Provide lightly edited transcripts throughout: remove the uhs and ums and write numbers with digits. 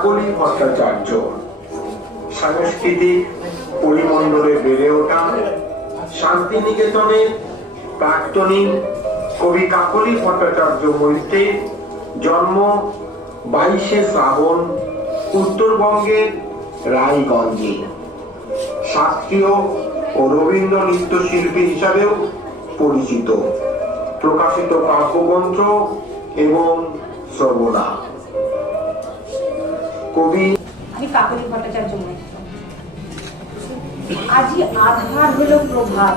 কাকলি ভট্টাচার্য। সাংস্কৃতিক পরিমণ্ডলে বেড়ে ওঠা শান্তিনিকেতনের প্রাক্তনী কবি কাকলি ভট্টাচার্য মৈত্রের জন্ম 22শে শ্রাবণ উত্তরবঙ্গের রায়গঞ্জে। শাস্ত্রীয় ও রবীন্দ্র নৃত্যশিল্পী হিসাবেও পরিচিত। প্রকাশিত কাব্যগ্রন্থ এবং শ্রবণা। কবি আমি কাকলি ভট্টাচার্য। আজি আধার হলো প্রভাত,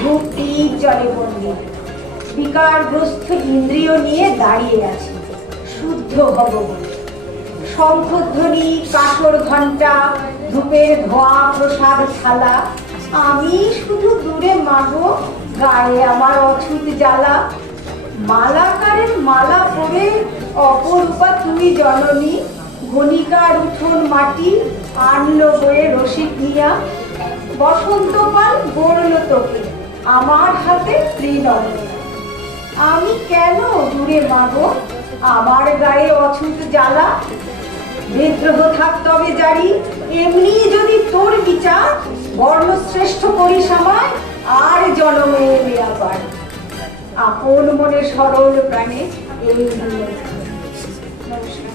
ভক্তির জলে বন্দী, বিকারগ্রস্ত ইন্দ্রিয় নিয়ে দাঁড়িয়ে আছি শুদ্ধ হব বলে। শঙ্খধ্বনি, কাসর ঘণ্টা, ধূপের ধোঁয়া, প্রসাদ ছালা, আমি শুধু দূরে মাগো, গায়ে আমার অছুত জ্বালা। মালাকারের মালা পরে অপরূপা তুমি জননী, ঘনিকার উঠোন মাটি আনলো বয়ে রসিক নিয়া। বসন্তকাল গড়ল তোকে আমার হাতে ত্রিনয়ন, আমি কেন দূরে মাগো, আমার গায়ে অছুত জ্বালা। বিদ্রোহ থাক তবে জারি, এমনি যদি তোর বিচার, বর্ণশ্রেষ্ঠ করিস আমায় আর জনমে এলে আবার। আপন মনে সরল প্রাণে এই নমস্কার।